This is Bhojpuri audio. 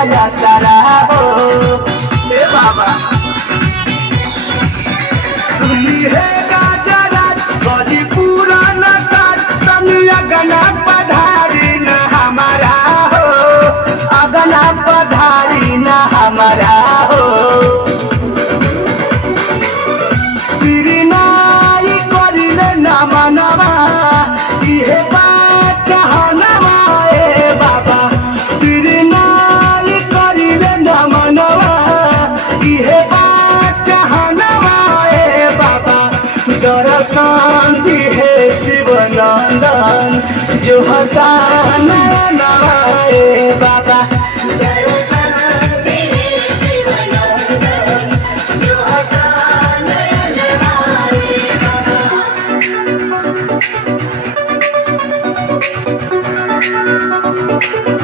बाया सारा हो हे बाबा सुनी है गाजरा बड़ी पुराना काट तनिया गना पधारी न हमारा हो अगना पधारी न हमारा हो सिरिनाई करिले न मनवा इहे बात चाहनवा ए बाबा सिरिनाई करिले न मनवा इहे बात चाहनवा ए बाबा दर्शन दिहे शिवनंदन जो हता नयनवा ए बाबा Thank you.